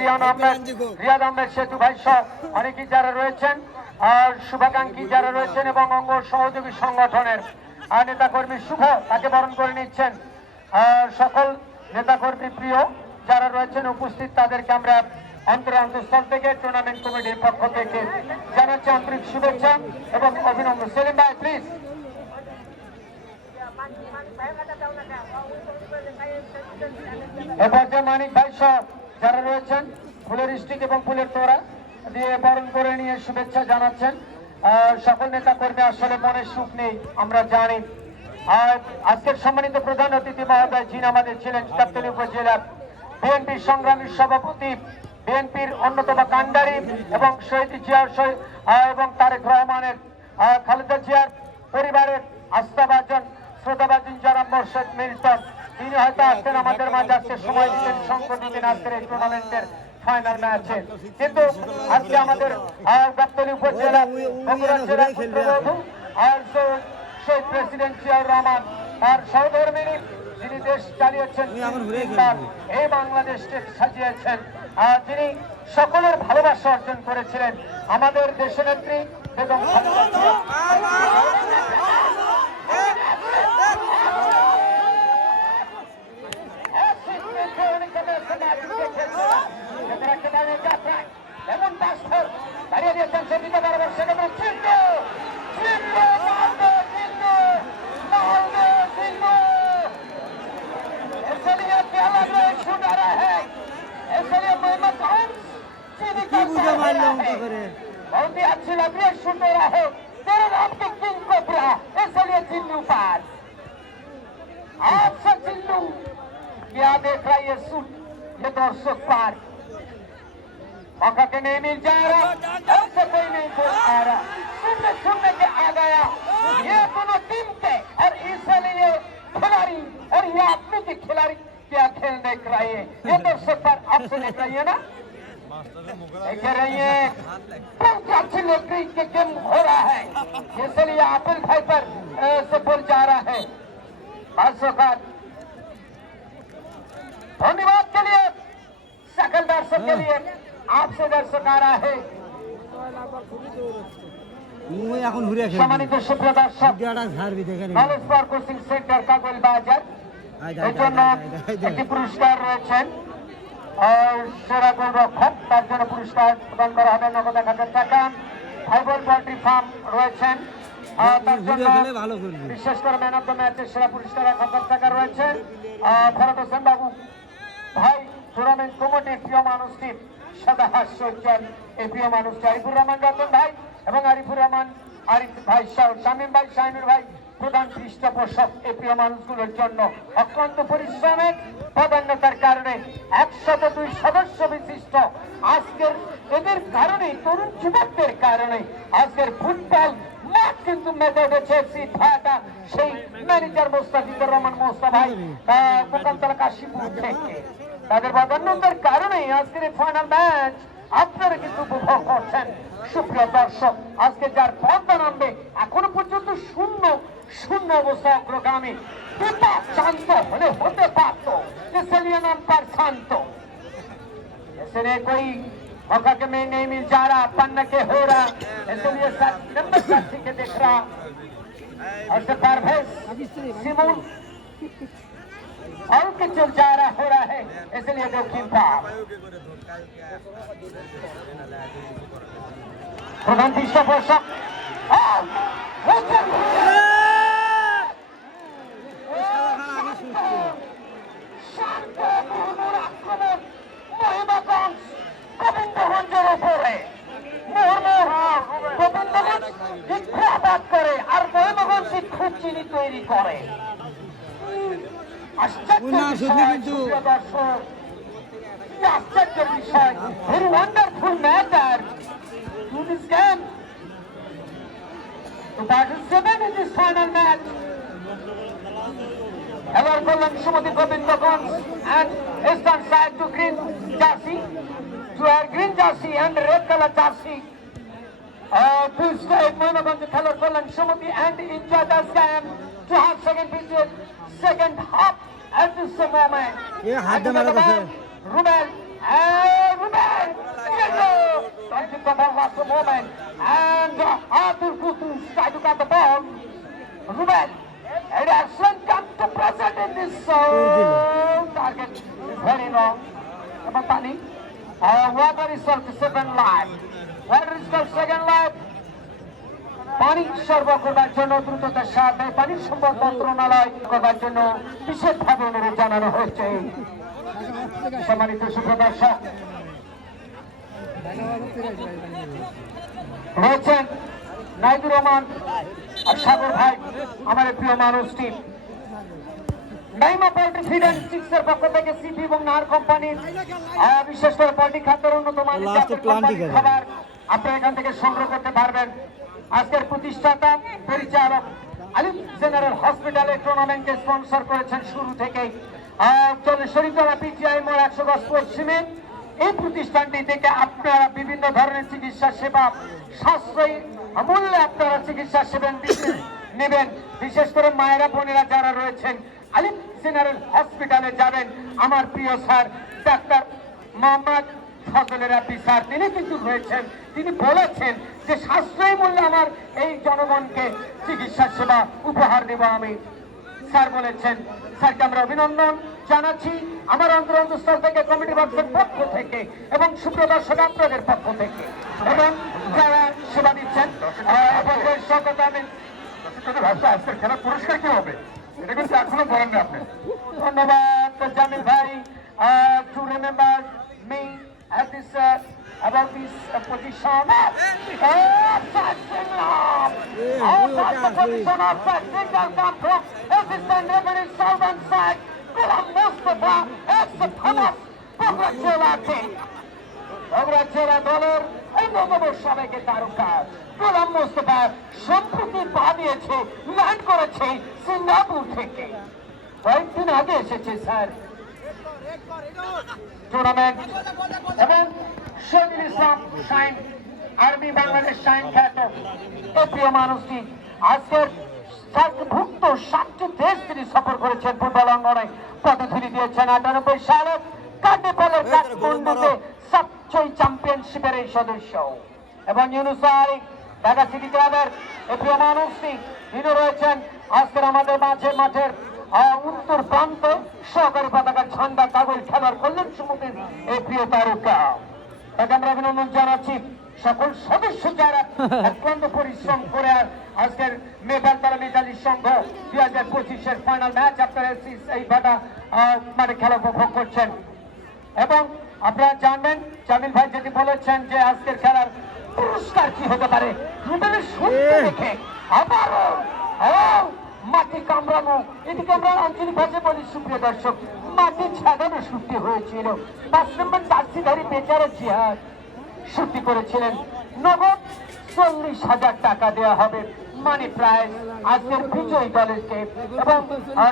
রিয়ান আহমেদ সেতু ভাই সহ অনেকেই যারা রয়েছেন, আর শুভাকাঙ্ক্ষী যারা রয়েছেন এবং অঙ্গ সহযোগী সংগঠনের, আর নেতাকর্মী শুভ তাকে করে নিচ্ছেন। সকল নেতাকর্মী প্রিয় যারা রয়েছেন উপস্থিত, তাদেরকে আমরা অন্তর অন্তঃস্থল থেকে টুর্নামেন্ট কমিটির পক্ষ থেকে জানাচ্ছি আন্তরিক শুভেচ্ছা এবং অভিনন্দন। সেলিম ভাই প্লিজ এ পর্যায়ে মানিক ভাই সহ যারা রয়েছেন, ফুলের স্টিক এবং ফুলের তোড়া দিয়ে বরণ করে নিয়ে শুভেচ্ছা জানাচ্ছেন। সকল নেতা কর্মী আসলে মনে সুখ নেই, আমরা জানি। আর আজকের সম্মানিত প্রধান অতিথি মহোদয়, যিনি আমাদের ছিলেন গাবতলী উপজেলার বিএনপির সংগ্রামী সভাপতি, বিএনপির অন্যতম কান্ডারি এবং শহীদ জিয়ার এবং তারেক রহমানের খালেদা জিয়ার পরিবারের আস্থাভাজন শ্রোতাভাজন যারা মোর্শেদ মিল্টন তিনি হয়তো আসতেন আমাদের মাঝে আজকে সময় দিচ্ছেন সংকট আজকের এই টুর্নামেন্টের ফাইনাল ম্যাচে কিন্তু আজকে আমাদের গাবতলী উপজেলা বগুড়া জেলার পুত্রবধূ আর শহীদ প্রেসিডেন্ট জিয়াউর রহমান তার সহধর্মিনী যিনি দেশ চালিয়েছেন এই বাংলাদেশকে সাজিয়েছেন। আর যিনি সকলের ভালোবাসা অর্জন করেছিলেন আমাদের দেশনেত্রী বেগম খালেদা জিয়া। এমন পাঁচফোর দাঁড়িয়ে দিয়েছেন সেদিকে বরাবর সেখানে চিহ্ন চিহ্ন মালদো চিহ্ন মালদো চিহ্ন इसलिए प्याला में छूट आ रहा है इसलिए मोहम्मद खान सीधी কি বুঝে মারলো অঙ্ক করে बहुत ही अच्छी लग रही है शूट हो रहा है तेरे नाम की किंग को दिया इसलिए चिन्नू पार आपसे चिन्नू क्या देख रहा है ये शूट ये दर्शक पार मौका के नहीं मिल जा रहा ऐसे कोई नहीं बोल आ रहा। सुनने सुनने के आ गया ये दोनों टीम के और इसलिए खिलाड़ी और ये आदमी के खिलाड़ी क्या खेल देख रहे हैं? ये दर्शक पर आपसे देख रही है ना? देख रही है। बहुत अच्छी लोकरी के गेम हो रहा है? इसलिए आपिल भाई पर से बोल जा रहा है। धन्यवाद के लिए सकल दर्शक के लिए। আটশো দেড়শো কারা হে? এখন ঘুরে সম্মানিত সুপ্রিয় দর্শক knowledge power coaching centre Kagol Bazar. এর জন্য একটি পুরস্কার রয়েছেন সেরা গোল গোলরক্ষক তার জন্য পুরস্কার প্রদান করা হবে নগদ এক হাজার টাকা। ফাইবার পোল্ট্রি ফার্ম রয়েছেন। বিশেষ করে ম্যান অফ দ্য ম্যাচের সেরা পুরস্কার এক হাজার টাকা রয়েছে। ফরত হোসেন বাবু ভাই টুর্নামেন্ট কমিটির প্রিয় মানুষটির সাদা হাস্য উজ্জ্বল এই মানুষটি আরিফুর রহমান রতন ভাই এবং আরিফুর রহমান, আরিফ ভাই শামীম ভাই শাহিনুর ভাই, প্রধান পৃষ্ঠপোষক এই মানুষগুলোর জন্য অক্লান্ত পরিশ্রমের প্রাধান্যতার কারণে একশত দুই সদস্য বিশিষ্ট আজকের এদের কারণে তরুণ যুবকদের কারণে আজকের ফুটবল কিন্তু মেজাজে চেয়েছি ঢাকা সেই ম্যানেজার মোস্তাফিজুর রহমান মোস্তা ভাই কোকান্তলা কাশিপুর থেকে। তাদের প্রাধান্যতার কারণে আজকের ফাইনাল ম্যাচ আপনারা কিন্তু উপভোগ করছেন। সুপ্রিয় দর্শক, আজকে যার পদ্মা নামবে, এখনও পর্যন্ত শূন্য শূন্য অবস্থা অগ্রগামী। দুটা শান্ত হলে হতে পারত। এসেলিয়ান আম্পায়ার শান্ত। এসে কই मौका के में नहीं मिल जा रहा, पन्न के हो रहा। इसलिए नंबर साथी के देख रहा। और से परवेज सिमून और के चल जा रहा, हो रहा है। इसलिए दक्षिण चिंता प्रधान तीसरा हाँ। पोषक উন্নয়ন শুধু কিন্তু- আশ্চর্য বিষয় very wonderful to this game to participate in this final match. Kollam Shumati Gobindagons and Eastern side to green jersey, to wear green jersey and red color jersey. Uh, to stay Moinaganj Khalar Kollam Shumati and enjoy the game to have second half at this moment. Yeah, এ হাত দিয়ে মারা গেছে। Rumel, uh, Rumel the ball last a moment. And uh, Arthur Kutus try to cut the ball. Ruben, an excellent come to present in this uh, target. Is very wrong. এবং পানি water is seven life water is second life পানি সরবরাহ করবার জন্য দ্রুততার সাথে পানি সম্পদ মন্ত্রণালয় করবার জন্য বিশেষভাবে অনুরোধ জানানো হয়েছে। সম্মানিত সুপ্রদর্শক রয়েছেন নাইদুর রহমান আর সাগর ভাই আমার প্রিয় মানুষটি নাইমা পোল্ট্রি ফিড অ্যান্ড চিক্সের পক্ষ থেকে সিপি এবং নাহার কোম্পানির বিশেষ করে পোল্ট্রি খাদ্যের অন্যতম। খাবার আপনারা এখান থেকে সংগ্রহ করতে পারবেন। আজকের প্রতিষ্ঠাতা পরিচালক আলিম জেনারেল হসপিটালে টুর্নামেন্টকে স্পন্সর করেছেন শুরু থেকেই। চলে শরীরতলা পিটিআই মোড় একশো গজ পশ্চিমে। এই প্রতিষ্ঠানটি থেকে আপনারা বিভিন্ন ধরনের চিকিৎসা সেবা, সাশ্রয়ী মূল্যে আপনারা চিকিৎসা সেবা নেবেন। বিশেষ করে মায়েরা, বোনেরা যারা রয়েছেন, আলিম জেনারেল হসপিটালে যাবেন। আমার প্রিয় sir, doctor Mohammad Rabbi sir তিনি কিন্তু রয়েছেন। তিনি বলেছেন যে সাশ্রয়ী মূল্যে আমার এই জনগণকে চিকিৎসা সেবা উপহার দেব আমি। স্যার বলেছেন স্যারকে আমরা অভিনন্দন জানাচ্ছি। আমার অন্তর অন্তঃস্থল থেকে কমিটি বক্সের পক্ষ থেকে এবং সুপ্রদর্শক আপনাদের পক্ষ থেকে। এবং যারা সেবা দিচ্ছেন আহ, আপনাদের স্বাগত আমি ভাবছে আজকের খেলার পুরস্কার কি হবে? এটা কিন্তু এখনও বলেন না আপনি। ধন্যবাদ জামিল ভাই to remember me at this uh, about this uh, position offside signal outside the position offside signal come from assistant referee Salman Said Gulam Mustafa ex Thomas Pogacela team অগ্রাচেরা দলের অন্যতম সাবেকের তারকা গোলাম মোস্তফা সম্প্রতি পা দিয়েছে ল্যান্ড করেছে সিঙ্গাপুর থেকে কয়েকদিন আগে এসেছে স্যার টুর্নামেন্ট এবং শহীদুল ইসলাম শাইন আর্মি বাংলাদেশ শাইন খ্যাত এই প্রিয় মানুষটি। আজকের ভুক্ত সাতটি দেশ তিনি সফর করেছেন ফুটবল অঙ্গনে। পদধূলি দিয়েছেন আটানব্বই সালে কার্ডিফলের কাঠমান্ডুতে সবচেয়ে চ্যাম্পিয়নশিপের এই সদস্য। এবং ইউনুসারি ঢাকা সিটি ক্লাবের এই প্রিয় মানুষটি তিনি রয়েছেন আজকের আমাদের মাঝে মাঠের উত্তর প্রান্তে, সহকারী পতাকা ঝান্ডা কাগজ খেলার কল্যাণ সমিতির এই প্রিয় তারকা। তাকে আমরা অভিনন্দন জানাচ্ছি, সকল সদস্য যারা অক্লান্ত পরিশ্রম করে আজকের মেঘাল তারা মেঘালি সংঘ, দুই হাজার পঁচিশের ফাইনাল ম্যাচ আপনারা এই- ভাটা মানে খেলা উপভোগ করছেন। এবং আপনারা জানবেন, জামিল ভাই যেটি বলেছেন যে আজকের খেলার পুরস্কার কি হতে পারে, রুবেলের শুনতে দেখে আবারও মাটি কামড়ানো, এদিকে আমরা আঞ্চলিক ভাষায় বলি সুপ্রিয় দর্শক, মাটি ছাগানো সৃষ্টি হয়েছিল। পাঁচ নম্বর জার্সিধারী বেচারা জিহাদ সৃষ্টি করেছিলেন। নগদ চল্লিশ হাজার টাকা দেওয়া হবে। মানি প্রাইজ আজকের বিজয়ী দলেরকে এবং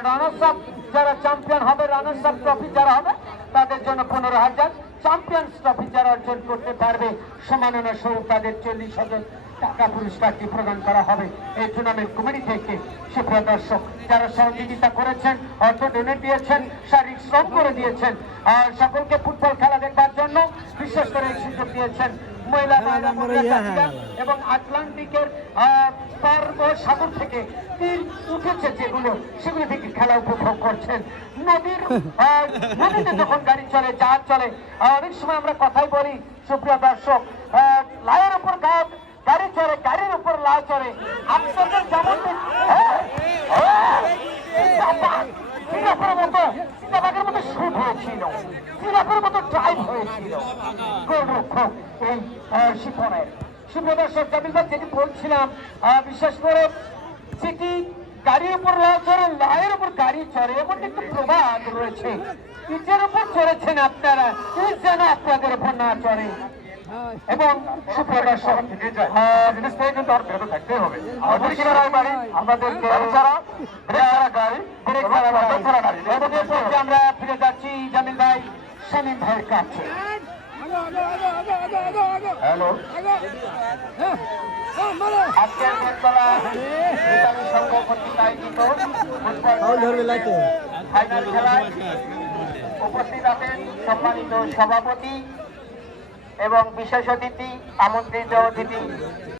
রানার্স আপ যারা চ্যাম্পিয়ন হবে রানার্স আপ ট্রফি যারা হবে, তাদের জন্য পনেরো হাজার। চ্যাম্পিয়ন্স ট্রফি যারা অর্জন করতে পারবে সম্মাননা স্বরূপ তাদের চল্লিশ হাজার টাকা পুরস্কারটি প্রদান করা হবে। এই টুর্নামেন্ট কমিটি থেকে সুপ্রিয় দর্শক, যারা সহযোগিতা করেছেন, অর্থ ডোনেট দিয়েছেন, শারীরিক শ্রম করে দিয়েছেন, আর সকলকে ফুটবল খেলা দেখবার জন্য বিশেষ করে সুযোগ দিয়েছেন মহিলা মহিলা মহিলা জাতীয় এবং আটলান্টিকের পার্ব সাগর থেকে তীর উঠেছে যেগুলো সেগুলো থেকে খেলা উপভোগ করছেন। নদীর নদীতে যখন গাড়ি চলে জাহাজ চলে অনেক সময় আমরা কথাই বলি সুপ্রিয় দর্শক লায়ের উপর গা- গাড়ি চড়ে গাড়ির উপর লা চড়ে আপনাদের যেমন হ্যাঁ, হ্যাঁ, সিঙ্গাপুরের মতো সিঙ্গাপুরের মতো শুট হয়েছিল। সিঙ্গাপুরের মতো ড্রাইভ হয়েছিল গোলরক্ষক এই শিপনের সুপ্রদর্শক জামিল যেটি বলছিলাম বিশেষ করে যেটি গাড়ির উপর চড়ে লায়ের উপর গাড়ি চড়ে এমন একটি প্রবাদ রয়েছে। ইটের উপর চড়েছেন আপনারা ইট যেন আপনাদের উপর না চড়ে। এবং জিনিস থেকে কিন্তু আর হবে। আমাদের গাড়ি আমরা ফিরে যাচ্ছি জামিল ভাই ভাইয়ের কাছে। হ্যালো? আজকের সংঘ কর্তৃক আয়োজিত ফাইনাল খেলায় উপস্থিত আছেন সম্মানিত সভাপতি এবং বিশেষ অতিথি আমন্ত্রিত অতিথি।